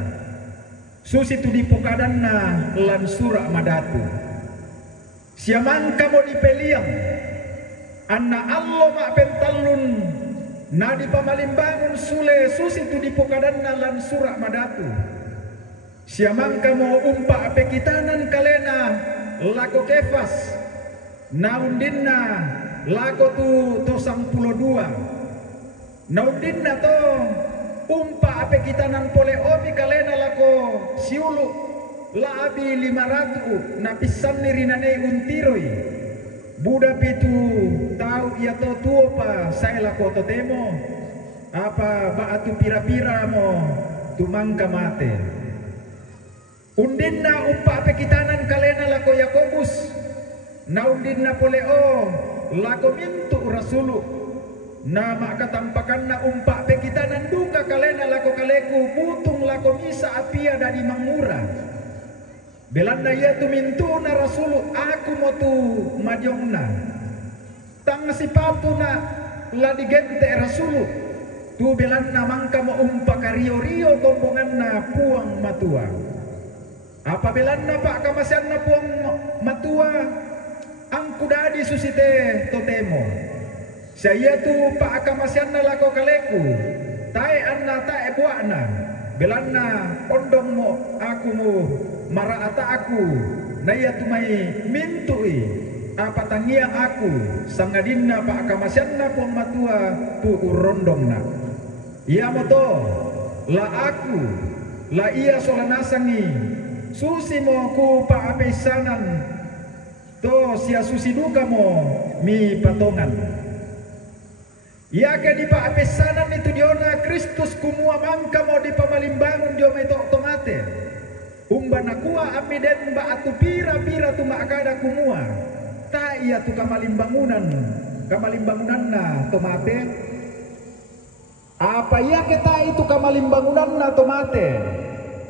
susi tu dipokadan na lan sura madatu siamangka mo dipeliang anna allo ma pentalun na di pamalimbangun sule susi tu di pokadanna lan surak madatu siamangka mo umpa pekitanan kalena lako kefas naundinna lako tu 102 naundinna to umpa pekitanan pole omi kalena lako siulu la abi 500 na pisan nirinane untiroi Buddha pitu tahu ia to tuo pa saya lako to temo apa baatu pira-pira mo tumangka mate undinna umpa pekitanan kalena lako Yakobus na undinna poleo lako mintu rasulu na makatampakan na umpa pekitanan duka kalena lako kaleku putung lako misa apia dari mangura belanda ia tu mintu na rasulu aku mau tu madyongna tang sipatu na la digente rasulu tu belanda mangka mo umpa kario-rio tombongan na puang matua apa belanda pak kamasian na puang matua angku dadi susite totemo saya tu pak kamasian na lako kaleku tae anna tae buana belanda ondong mo aku mo maraata aku naya tumai mintui apa tangia aku sangadinna pak kamasianna pun matua tu urondongna ia moto la aku la ia solanasangi susi mo ku pa apesanan to sia susi duka mo mi patongan Ya ke di pa apesanan itu diona Kristus kumua mangka mau di pamalimbangun dia itu otomate. Umba nakua amiden ba atu pira-pira tu makada kumua. Ta iya tu kamalimbangunan na tomate. Apa ya kita itu kamalimbangunan na tomate?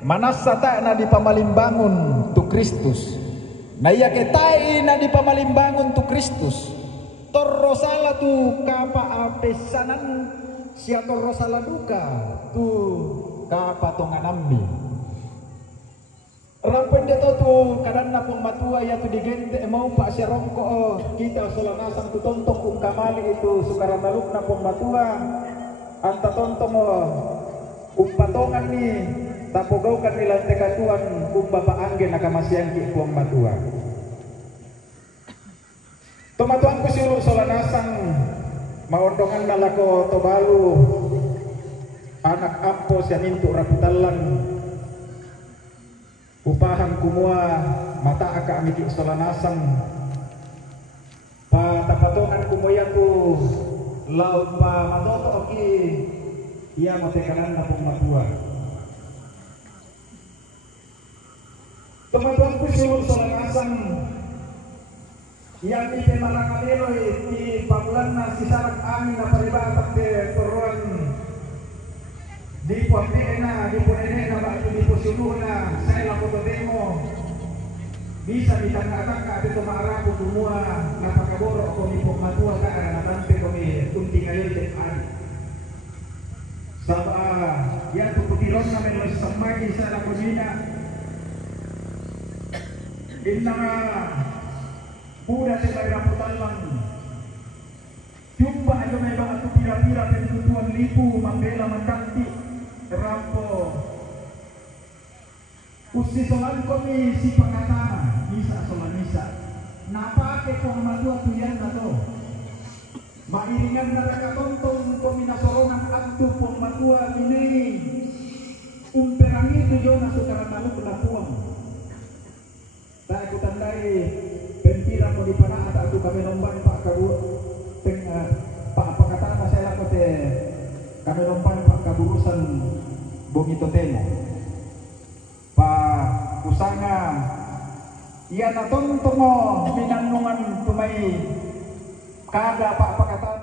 Manasa ta na di pamalimbangun tu Kristus. Na iya kita na di pamalimbangun tu Kristus. Torro salah tu kapa apesanan sia torro salah duka tu kapa tonganambi. Rampun dia tu kadang napong matua ya tu digente mau pak sia rongko kita solanasang tu tontong kamali itu sukaran naluk napong matua anta tontong patongan ni tapogaukan ni lantai katuan bapa angge nakamasian ki kuang matua. Tomatuan ko siya solanasang maondongan na lako tobalu anak ampo siya nintu rapitalan upahan kumua mata aka amiki solanasang pa tapatongan kumuya tu laut pa matoto ki iya matekanan na pong matua. Tomatuan ko siya solanasang yang di Marangalelo di pamulan na si sarak amin na paribatak de turuan di puampiin na di punene na ba di pusuluh na saya lako demo bisa ditanggakan ka ito maarapo tumua napakaboro ako ni pagmatua ka na tante ko ni tunting ngayon din ani saba yan tuputiron na menos samagi sa lakonina inna Budak yang rambutan lang, jumpa ayo memang aku pira-pira pentutuan lipu membela mendanti rampo. Usi solan kami si pengatana bisa solan bisa. Napa ke kong matua tuyan nato? Mairingan naraka tontong kami nasorongan aktu kong matua ini. Umperangi tujuan nasukaran malu penapuang. Tak aku tandai. Pentira mo di pana at ako kami nomban pak kabu pak pakatan saya lakote kami nomban pak kaburusan bongito temo pak usanga iya na tontomo minanungan tumay kada pak pakatan